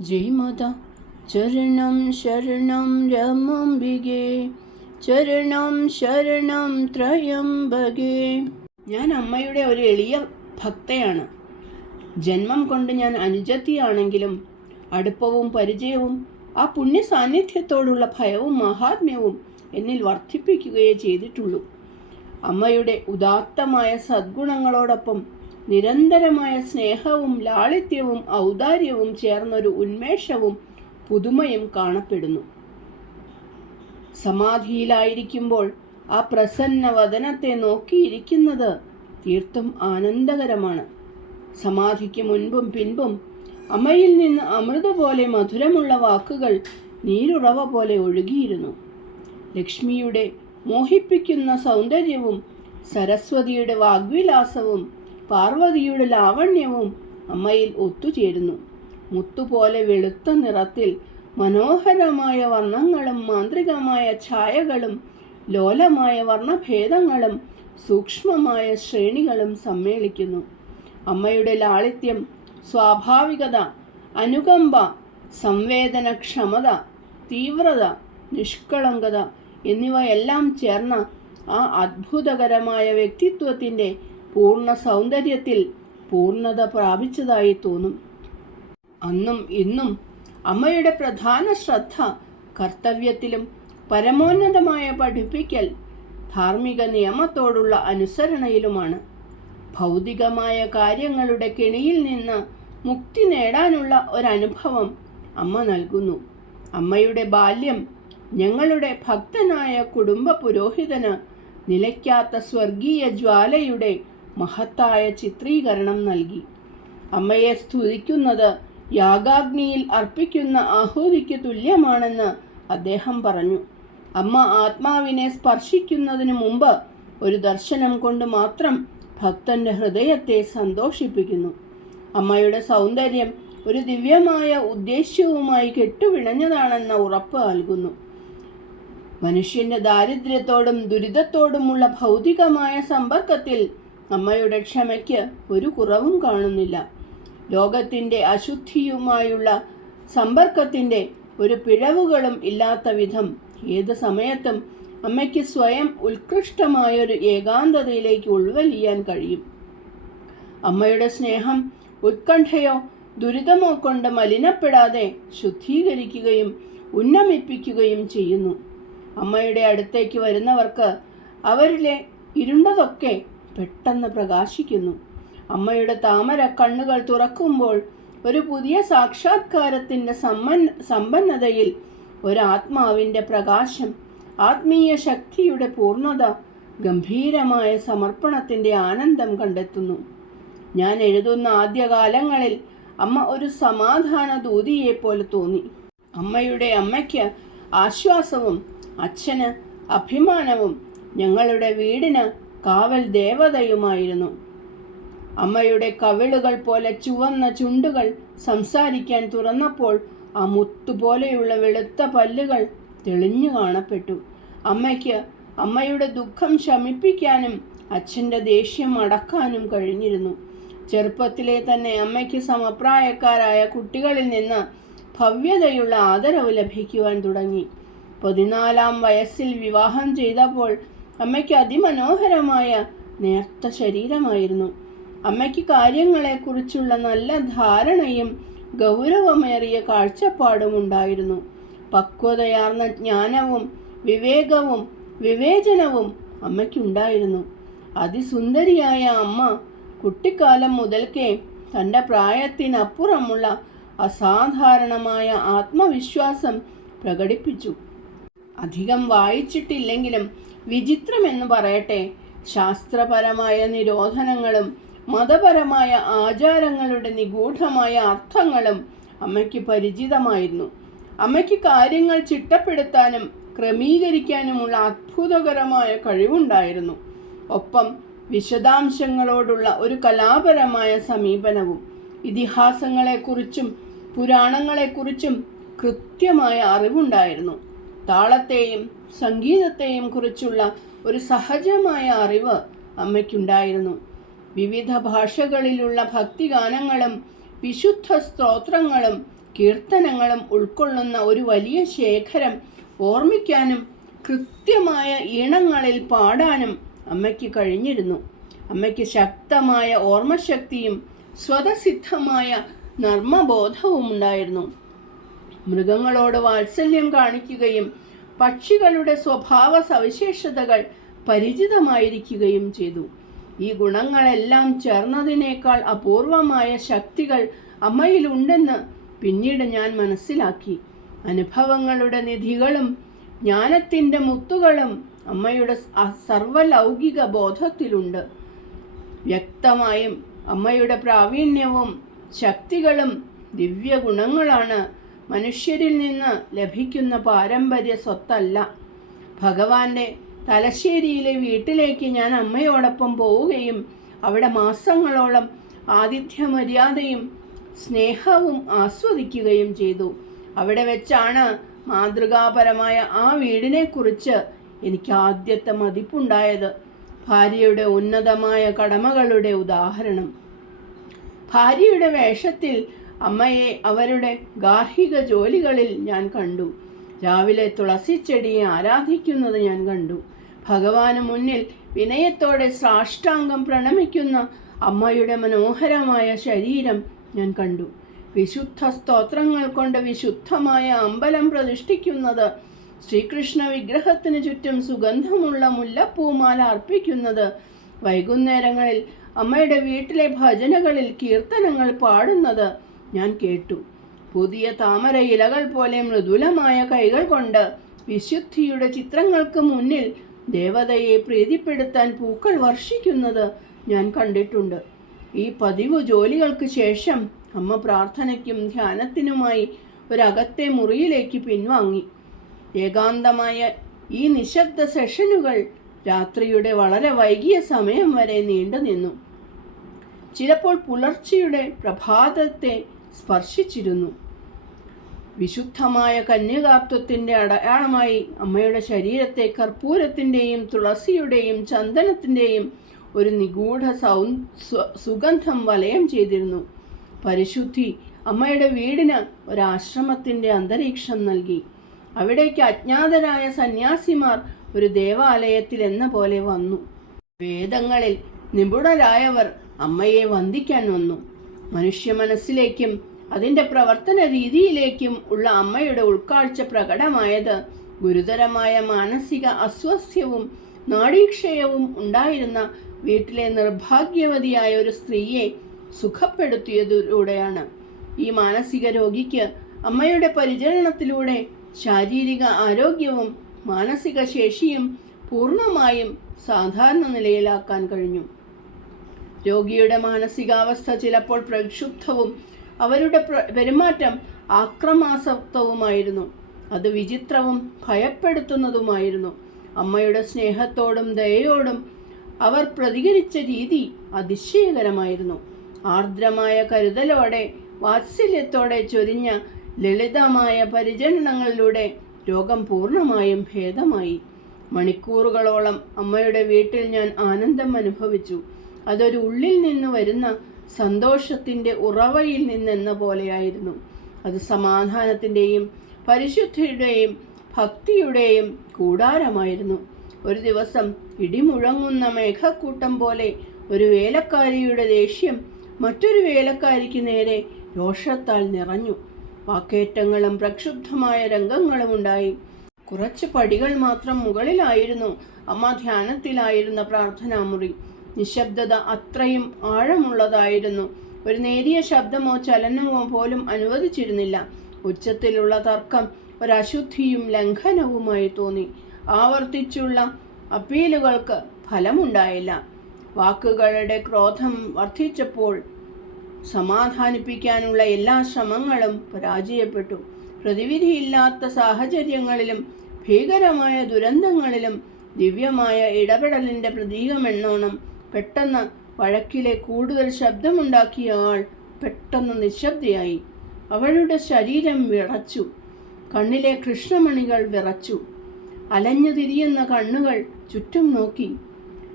മാത ചരണം ശരണം രമംബികെ ചരണം ശരണം ത്രയംബകേ. ഞാൻ അമ്മയുടെ ഒരു എളിയ ഭക്തയാണ്. ജന്മം കൊണ്ട് ഞാൻ അനുജത്തിയാണെങ്കിലും അടുപ്പവും പരിചയവും ആ പുണ്യ സാന്നിധ്യത്തോടുള്ള ഭയവും മഹാത്മ്യവും എന്നിൽ വർദ്ധിപ്പിക്കുകയേ ചെയ്തിട്ടുള്ളൂ. അമ്മയുടെ ഉദാത്തമായ സദ്ഗുണങ്ങളോടൊപ്പം നിരന്തരമായ സ്നേഹവും ലാളിത്യവും ഔദാര്യവും ചേർന്നൊരു ഉന്മേഷവും പുതുമയും കാണപ്പെടുന്നു. സമാധിയിലായിരിക്കുമ്പോൾ ആ പ്രസന്ന വദനത്തെ നോക്കിയിരിക്കുന്നത് തീർത്തും ആനന്ദകരമാണ്. സമാധിക്ക് മുൻപും പിൻപും അമ്മയിൽ നിന്ന് അമൃത പോലെ മധുരമുള്ള വാക്കുകൾ നീരുറവ പോലെ ഒഴുകിയിരുന്നു. ലക്ഷ്മിയുടെ മോഹിപ്പിക്കുന്ന സൗന്ദര്യവും സരസ്വതിയുടെ വാഗ്വിലാസവും പാർവതിയുടെ ലാവണ്യവും അമ്മയിൽ ഒത്തുചേരുന്നു. മുത്തുപോലെ വെളുത്ത നിറത്തിൽ മനോഹരമായ വർണങ്ങളും മാന്ത്രികമായ ഛായകളും ലോലമായ വർണഭേദങ്ങളും സൂക്ഷ്മമായ ശ്രേണികളും സമ്മേളിക്കുന്നു. അമ്മയുടെ ലാളിത്യം സ്വാഭാവികത അനുകമ്പ സംവേദനക്ഷമത തീവ്രത നിഷ്കളങ്കത എന്നിവയെല്ലാം ചേർന്ന ആ അത്ഭുതകരമായ വ്യക്തിത്വത്തിന്റെ പൂർണ സൗന്ദര്യത്തിൽ പൂർണത പ്രാപിച്ചതായി തോന്നും. അന്നും ഇന്നും അമ്മയുടെ പ്രധാന ശ്രദ്ധ കർത്തവ്യത്തിലും പരമോന്നതമായ പഠിപ്പിക്കൽ ധാർമ്മിക നിയമത്തോടുള്ള അനുസരണയിലുമാണ്. ഭൗതികമായ കാര്യങ്ങളുടെ കെണിയിൽ നിന്ന് മുക്തി നേടാനുള്ള ഒരനുഭവം അമ്മ നൽകുന്നു. അമ്മയുടെ ബാല്യം ഞങ്ങളുടെ ഭക്തനായ കുടുംബ പുരോഹിതന് നിലയ്ക്കാത്ത സ്വർഗീയ ജ്വാലയുടെ മഹത്തായ ചിത്രീകരണം നൽകി. അമ്മയെ സ്തുതിക്കുന്നത് യാഗാഗ്നിയിൽ അർപ്പിക്കുന്ന ആഹൂതിക്ക് തുല്യമാണെന്ന് അദ്ദേഹം പറഞ്ഞു. അമ്മ ആത്മാവിനെ സ്പർശിക്കുന്നതിന് മുമ്പ് ഒരു ദർശനം കൊണ്ട് മാത്രം ഭക്തന്റെ ഹൃദയത്തെ സന്തോഷിപ്പിക്കുന്നു. അമ്മയുടെ സൗന്ദര്യം ഒരു ദിവ്യമായ ഉദ്ദേശ്യവുമായി കെട്ടുവിണഞ്ഞതാണെന്ന ഉറപ്പ് നൽകുന്നു. മനുഷ്യന്റെ ദാരിദ്ര്യത്തോടും ദുരിതത്തോടുമുള്ള ഭൗതികമായ സമ്പർക്കത്തിൽ അമ്മയുടെ ക്ഷമയ്ക്ക് ഒരു കുറവും കാണുന്നില്ല. ലോകത്തിന്റെ അശുദ്ധിയുമായുള്ള സമ്പർക്കത്തിന്റെ ഒരു പിഴവുകളും ഇല്ലാത്ത വിധം ഏത് സമയത്തും അമ്മയ്ക്ക് സ്വയം ഉത്കൃഷ്ടമായൊരു ഏകാന്തതയിലേക്ക് ഉൾവലിയാൻ കഴിയും. അമ്മയുടെ സ്നേഹം ഉത്കണ്ഠയോ ദുരിതമോ കൊണ്ട് മലിനപ്പെടാതെ ശുദ്ധീകരിക്കുകയും ഉന്നമിപ്പിക്കുകയും ചെയ്യുന്നു. അമ്മയുടെ അടുത്തേക്ക് വരുന്നവർക്ക് അവരിലെ ഇരുണ്ടതൊക്കെ പെട്ടെന്ന് പ്രകാശിക്കുന്നു. അമ്മയുടെ താമര കണ്ണുകൾ തുറക്കുമ്പോൾ ഒരു പുതിയ സാക്ഷാത്കാരത്തിന്റെ സമ്മൻ സമ്പന്നതയിൽ ഒരാത്മാവിന്റെ പ്രകാശം ആത്മീയ ശക്തിയുടെ പൂർണത ഗംഭീരമായ സമർപ്പണത്തിന്റെ ആനന്ദം കണ്ടെത്തുന്നു. ഞാൻ എഴുതുന്ന ആദ്യകാലങ്ങളിൽ അമ്മ ഒരു സമാധാന ദൂതിയെ പോലെ തോന്നി. അമ്മയുടെ അമ്മയ്ക്ക് ആശ്വാസവും അച്ഛന് അഭിമാനവും ഞങ്ങളുടെ വീടിന് കാവൽ ദേവതയുമായിരുന്നു. അമ്മയുടെ കവിളുകൾ പോലെ ചുവന്ന ചുണ്ടുകൾ സംസാരിക്കാൻ തുറന്നപ്പോൾ ആ മുത്തുപോലെയുള്ള വെളുത്ത പല്ലുകൾ തെളിഞ്ഞു കാണപ്പെട്ടു. അമ്മയ്ക്ക് അമ്മയുടെ ദുഃഖം ശമിപ്പിക്കാനും അച്ഛന്റെ ദേഷ്യം അടക്കാനും കഴിഞ്ഞിരുന്നു. ചെറുപ്പത്തിലെ തന്നെ അമ്മയ്ക്ക് സമപ്രായക്കാരായ കുട്ടികളിൽ നിന്ന് ഭവ്യതയുള്ള ആദരവ് ലഭിക്കുവാൻ തുടങ്ങി. പതിനാലാം വയസ്സിൽ വിവാഹം ചെയ്തപ്പോൾ അമ്മയ്ക്ക് അതിമനോഹരമായ നേർത്ത ശരീരമായിരുന്നു. അമ്മയ്ക്ക് കാര്യങ്ങളെക്കുറിച്ചുള്ള നല്ല ധാരണയും ഗൗരവമേറിയ കാഴ്ചപ്പാടും ഉണ്ടായിരുന്നു. പക്വതയാർന്ന ജ്ഞാനവും വിവേകവും വിവേചനവും അമ്മയ്ക്കുണ്ടായിരുന്നു. അതിസുന്ദരിയായ അമ്മ കുട്ടിക്കാലം മുതൽക്കേ തന്റെ പ്രായത്തിനപ്പുറമുള്ള അസാധാരണമായ ആത്മവിശ്വാസം പ്രകടിപ്പിച്ചു. അധികം വായിച്ചിട്ടില്ലെങ്കിലും വിചിത്രമെന്ന് പറയട്ടെ. ശാസ്ത്രപരമായ നിരോധനങ്ങളും മതപരമായ ആചാരങ്ങളുടെ നിഗൂഢമായ അർത്ഥങ്ങളും അമ്മയ്ക്ക് പരിചിതമായിരുന്നു. അമ്മയ്ക്ക് കാര്യങ്ങൾ ചിട്ടപ്പെടുത്താനും ക്രമീകരിക്കാനുമുള്ള അത്ഭുതകരമായ കഴിവുണ്ടായിരുന്നു. ഒപ്പം വിശദാംശങ്ങളോടുള്ള ഒരു കലാപരമായ സമീപനവും ഇതിഹാസങ്ങളെക്കുറിച്ചും പുരാണങ്ങളെക്കുറിച്ചും കൃത്യമായ അറിവുണ്ടായിരുന്നു. താളത്തെയും സംഗീതത്തെയും കുറിച്ചുള്ള ഒരു സഹജമായ അറിവ് അമ്മയ്ക്കുണ്ടായിരുന്നു. വിവിധ ഭാഷകളിലുള്ള ഭക്തിഗാനങ്ങളും വിശുദ്ധ സ്തോത്രങ്ങളും കീർത്തനങ്ങളും ഉൾക്കൊള്ളുന്ന ഒരു വലിയ ശേഖരം ഓർമ്മിക്കാനും കൃത്യമായ ഈണങ്ങളിൽ പാടാനും അമ്മയ്ക്ക് കഴിഞ്ഞിരുന്നു. അമ്മയ്ക്ക് ശക്തമായ ഓർമ്മശക്തിയും സ്വതസിദ്ധമായ നർമ്മബോധവും ഉണ്ടായിരുന്നു മൃഗങ്ങളോട് വാത്സല്യം കാണിക്കുകയും പക്ഷികളുടെ സ്വഭാവ സവിശേഷതകൾ പരിചിതമായിരിക്കുകയും ചെയ്തു. ഈ ഗുണങ്ങളെല്ലാം ചേർന്നതിനേക്കാൾ അപൂർവമായ ശക്തികൾ അമ്മയിലുണ്ടെന്ന് പിന്നീട് ഞാൻ മനസ്സിലാക്കി. അനുഭവങ്ങളുടെ നിധികളും ജ്ഞാനത്തിന്റെ മുത്തുകളും അമ്മയുടെ സർവലൗകിക ബോധത്തിലുണ്ട്. വ്യക്തമായും അമ്മയുടെ പ്രാവീണ്യവും ശക്തികളും ദിവ്യ ഗുണങ്ങളാണ് മനുഷ്യരിൽ നിന്ന് ലഭിക്കുന്ന പാരമ്പര്യ സ്വത്തല്ല. ഭഗവാന്റെ തലശ്ശേരിയിലെ വീട്ടിലേക്ക് ഞാൻ അമ്മയോടൊപ്പം പോവുകയും അവിടെ മാസങ്ങളോളം ആതിഥ്യ മര്യാദയും സ്നേഹവും ആസ്വദിക്കുകയും ചെയ്തു. അവിടെ വെച്ചാണ് മാതൃകാപരമായ ആ വീടിനെക്കുറിച്ച് എനിക്ക് ആദ്യത്തെ മതിപ്പുണ്ടായത്. ഭാര്യയുടെ ഉന്നതമായ കടമകളുടെ ഉദാഹരണം. ഭാര്യയുടെ വേഷത്തിൽ അമ്മയെ അവരുടെ ഗാർഹിക ജോലികളിൽ ഞാൻ കണ്ടു. രാവിലെ തുളസി തുളസിച്ചെടിയെ ആരാധിക്കുന്നത് ഞാൻ കണ്ടു. ഭഗവാന് മുന്നിൽ വിനയത്തോടെ സാഷ്ടാംഗം പ്രണമിക്കുന്ന അമ്മയുടെ മനോഹരമായ ശരീരം ഞാൻ കണ്ടു. വിശുദ്ധ സ്തോത്രങ്ങൾ കൊണ്ട് വിശുദ്ധമായ അമ്പലം പ്രതിഷ്ഠിക്കുന്നത് ശ്രീകൃഷ്ണ വിഗ്രഹത്തിന് ചുറ്റും സുഗന്ധമുള്ള മുല്ലപ്പൂമാല അർപ്പിക്കുന്നത് വൈകുന്നേരങ്ങളിൽ അമ്മയുടെ വീട്ടിലെ ഭജനകളിൽ കീർത്തനങ്ങൾ പാടുന്നത് ഞാൻ കേട്ടു. പുതിയ താമര ഇലകൾ പോലെ മൃദുലമായ കൈകൾ കൊണ്ട് വിശുദ്ധിയുടെ ചിത്രങ്ങൾക്ക് മുന്നിൽ ദേവതയെ പ്രീതിപ്പെടുത്താൻ പൂക്കൾ വർഷിക്കുന്നത് ഞാൻ കണ്ടിട്ടുണ്ട്. ഈ പതിവ് ജോലികൾക്ക് ശേഷം അമ്മ പ്രാർത്ഥനയ്ക്കും ധ്യാനത്തിനുമായി ഒരകത്തെ മുറിയിലേക്ക് പിൻവാങ്ങി. ഏകാന്തമായ ഈ നിശബ്ദ സെഷനുകൾ രാത്രിയുടെ വളരെ വൈകിയ സമയം വരെ നീണ്ടു നിന്നു ചിലപ്പോൾ പുലർച്ചയുടെ പ്രഭാതത്തെ സ്പർശിച്ചിരുന്നു. വിശുദ്ധമായ കന്യകാത്വത്തിന്റെ അടയാളമായി അമ്മയുടെ ശരീരത്തെ കർപ്പൂരത്തിന്റെയും തുളസിയുടെയും ചന്ദനത്തിന്റെയും ഒരു നിഗൂഢ സൗ സുഗന്ധം വലയം ചെയ്തിരുന്നു. പരിശുദ്ധി അമ്മയുടെ വീടിന് ഒരാശ്രമത്തിന്റെ അന്തരീക്ഷം നൽകി. അവിടേക്ക് അജ്ഞാതരായ സന്യാസിമാർ ഒരു ദേവാലയത്തിൽ എന്ന പോലെ വന്നു. വേദങ്ങളിൽ നിപുണരായവർ അമ്മയെ വന്ദിക്കാൻ വന്നു. മനുഷ്യ മനസ്സിലേക്കും അതിന്റെ പ്രവർത്തന രീതിയിലേക്കും ഉള്ള അമ്മയുടെ ഉൾക്കാഴ്ച പ്രകടമായത് ഗുരുതരമായ മാനസിക അസ്വസ്ഥ്യവും നാഡീക്ഷയവും ഉണ്ടായിരുന്ന വീട്ടിലെ നിർഭാഗ്യവതിയായ ഒരു സ്ത്രീയെ സുഖപ്പെടുത്തിയതിലൂടെയാണ്. ഈ മാനസിക രോഗിക്ക് അമ്മയുടെ പരിചരണത്തിലൂടെ ശാരീരിക ആരോഗ്യവും മാനസിക ശേഷിയും പൂർണമായും സാധാരണ നിലയിലാക്കാൻ കഴിഞ്ഞു. രോഗിയുടെ മാനസികാവസ്ഥ ചിലപ്പോൾ പ്രക്ഷുബ്ധവും അവരുടെ പ്ര- പെരുമാറ്റം ആക്രമാസക്തവുമായിരുന്നു അത് വിചിത്രവും ഭയപ്പെടുത്തുന്നതുമായിരുന്നു. അമ്മയുടെ സ്നേഹത്തോടും ദയയോടും അവർ പ്രതികരിച്ച രീതി അതിശയകരമായിരുന്നു. ആർദ്രമായ കരുതലോടെ വാത്സല്യത്തോടെ ചൊരിഞ്ഞ ലളിതമായ പരിചരണങ്ങളിലൂടെ രോഗം പൂർണമായും ഭേദമായി. മണിക്കൂറുകളോളം അമ്മയുടെ വീട്ടിൽ ഞാൻ ആനന്ദം അനുഭവിച്ചു. അതൊരു ഉള്ളിൽ നിന്ന് വരുന്ന സന്തോഷത്തിന്റെ ഉറവയിൽ നിന്നെന്ന പോലെയായിരുന്നു. അത് സമാധാനത്തിന്റെയും പരിശുദ്ധിയുടെയും ഭക്തിയുടെയും കൂടാരമായിരുന്നു. ഒരു ദിവസം ഇടിമുഴങ്ങുന്ന മേഘക്കൂട്ടം പോലെ ഒരു വേലക്കാരിയുടെ ദേഷ്യം മറ്റൊരു വേലക്കാരിക്ക് നേരെ രോഷത്താൽ നിറഞ്ഞു. വാക്കേറ്റങ്ങളും പ്രക്ഷുബ്ധമായ രംഗങ്ങളും ഉണ്ടായി. കുറച്ച് പടികൾ മാത്രം മുകളിലായിരുന്നു. അമ്മ ധ്യാനത്തിലായിരുന്ന പ്രാർത്ഥനാമുറി. നിശബ്ദത അത്രയും ആഴമുള്ളതായിരുന്നു. ഒരു നേരിയ ശബ്ദമോ ചലനമോ പോലും അനുവദിച്ചിരുന്നില്ല. ഉച്ചത്തിലുള്ള തർക്കം ഒരശുദ്ധിയും ലംഘനവുമായി തോന്നി. ആവർത്തിച്ചുള്ള അപ്പീലുകൾക്ക് ഫലമുണ്ടായില്ല. വാക്കുകളുടെ ക്രോധം വർദ്ധിച്ചപ്പോൾ സമാധാനിപ്പിക്കാനുള്ള എല്ലാ ശ്രമങ്ങളും പരാജയപ്പെട്ടു. പ്രതിവിധിയില്ലാത്ത സാഹചര്യങ്ങളിലും ഭീകരമായ ദുരന്തങ്ങളിലും ദിവ്യമായ ഇടപെടലിന്റെ പ്രതീകമെന്നോണം പെട്ടെന്ന് വഴക്കിലെ കൂടുതൽ ശബ്ദമുണ്ടാക്കിയ ആൾ പെട്ടെന്ന് നിശബ്ദയായി. അവളുടെ ശരീരം വിറച്ചു. കണ്ണിലെ കൃഷ്ണമണികൾ വിറച്ചു. അലഞ്ഞു തിരിയുന്ന കണ്ണുകൾ ചുറ്റും നോക്കി.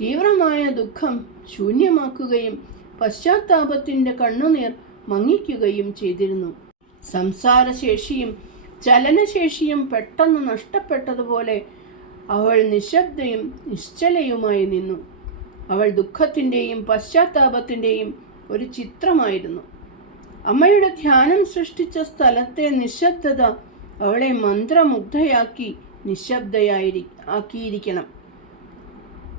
തീവ്രമായ ദുഃഖം ശൂന്യമാക്കുകയും പശ്ചാത്താപത്തിന്റെ കണ്ണുനീർ മങ്ങിക്കുകയും ചെയ്തിരുന്നു. സംസാരശേഷിയും ചലനശേഷിയും പെട്ടെന്ന് നഷ്ടപ്പെട്ടതുപോലെ അവൾ നിശബ്ദയും നിശ്ചലയുമായി നിന്നു. അവൾ ദുഃഖത്തിന്റെയും പശ്ചാത്താപത്തിന്റെയും ഒരു ചിത്രമായിരുന്നു. അമ്മയുടെ ധ്യാനം സൃഷ്ടിച്ച സ്ഥലത്തെ നിശബ്ദത അവളെ മന്ത്രമുഗ്ധയാക്കി നിശബ്ദയായിരി ആക്കിയിരിക്കണം.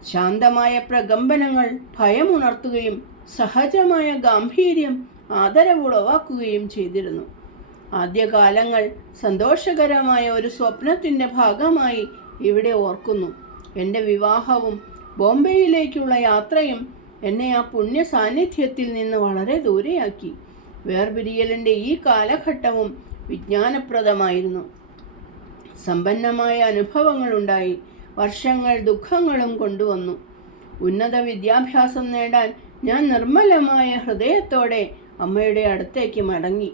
ശാന്തമായ പ്രകമ്പനങ്ങൾ ഭയമുണർത്തുകയും സഹജമായ ഗാംഭീര്യം ആദരവുളവാക്കുകയും ചെയ്തിരുന്നു. ആദ്യകാലങ്ങൾ സന്തോഷകരമായ ഒരു സ്വപ്നത്തിന്റെ ഭാഗമായി ഇവിടെ ഓർക്കുന്നു. എന്റെ വിവാഹവും ബോംബെയിലേക്കുള്ള യാത്രയും എന്നെ ആ പുണ്യ സാന്നിധ്യത്തിൽ നിന്ന് വളരെ ദൂരെയാക്കി. വേർപിരിയലിന്റെ ഈ കാലഘട്ടവും വിജ്ഞാനപ്രദമായിരുന്നു. സമ്പന്നമായ അനുഭവങ്ങളുണ്ടായി. വർഷങ്ങൾ ദുഃഖങ്ങളും കൊണ്ടുവന്നു. ഉന്നത വിദ്യാഭ്യാസം നേടാൻ ഞാൻ നിർമ്മലമായ ഹൃദയത്തോടെ അമ്മയുടെ അടുത്തേക്ക് മടങ്ങി.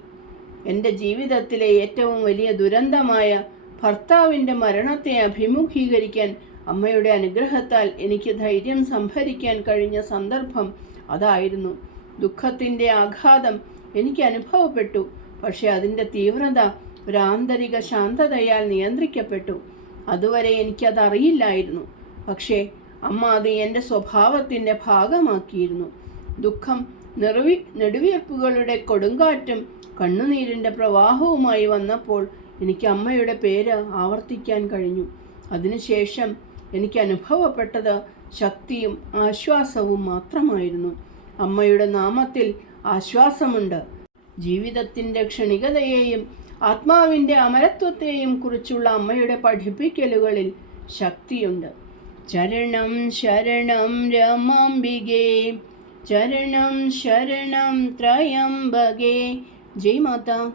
എന്റെ ജീവിതത്തിലെ ഏറ്റവും വലിയ ദുരന്തമായ ഭർത്താവിന്റെ മരണത്തെ അഭിമുഖീകരിക്കാൻ അമ്മയുടെ അനുഗ്രഹത്താൽ എനിക്ക് ധൈര്യം സംഭരിക്കാൻ കഴിഞ്ഞ സന്ദർഭം അതായിരുന്നു. ദുഃഖത്തിന്റെ ആഘാതം എനിക്ക് അനുഭവപ്പെട്ടു. പക്ഷേ അതിന്റെ തീവ്രത ഒരു ആന്തരിക ശാന്തതയാൽ നിയന്ത്രിക്കപ്പെട്ടു. അതുവരെ എനിക്കതറിയില്ലായിരുന്നു. പക്ഷേ അമ്മ അത് എന്റെ സ്വഭാവത്തിന്റെ ഭാഗമാക്കിയിരുന്നു. ദുഃഖം നിറവി നെടുവീർപ്പുകളുടെ കൊടുങ്കാറ്റും കണ്ണുനീരിന്റെ പ്രവാഹവുമായി വന്നപ്പോൾ എനിക്ക് അമ്മയുടെ പേര് ആവർത്തിക്കാൻ കഴിഞ്ഞു. അതിനുശേഷം എനിക്ക് അനുഭവപ്പെട്ടത് ശക്തിയും ആശ്വാസവും മാത്രമായിരുന്നു. അമ്മയുടെ നാമത്തിൽ ആശ്വാസമുണ്ട്. ജീവിതത്തിന്റെ ക്ഷണികതയെയും ആത്മാവിന്റെ അമരത്വത്തെയും കുറിച്ചുള്ള അമ്മയുടെ പഠിപ്പിക്കലുകളിൽ ശക്തിയുണ്ട്. ചരണം ശരണം രമാംബികേ ചരണം ശരണം ത്രയംബകേ. ജയ് മാതാ.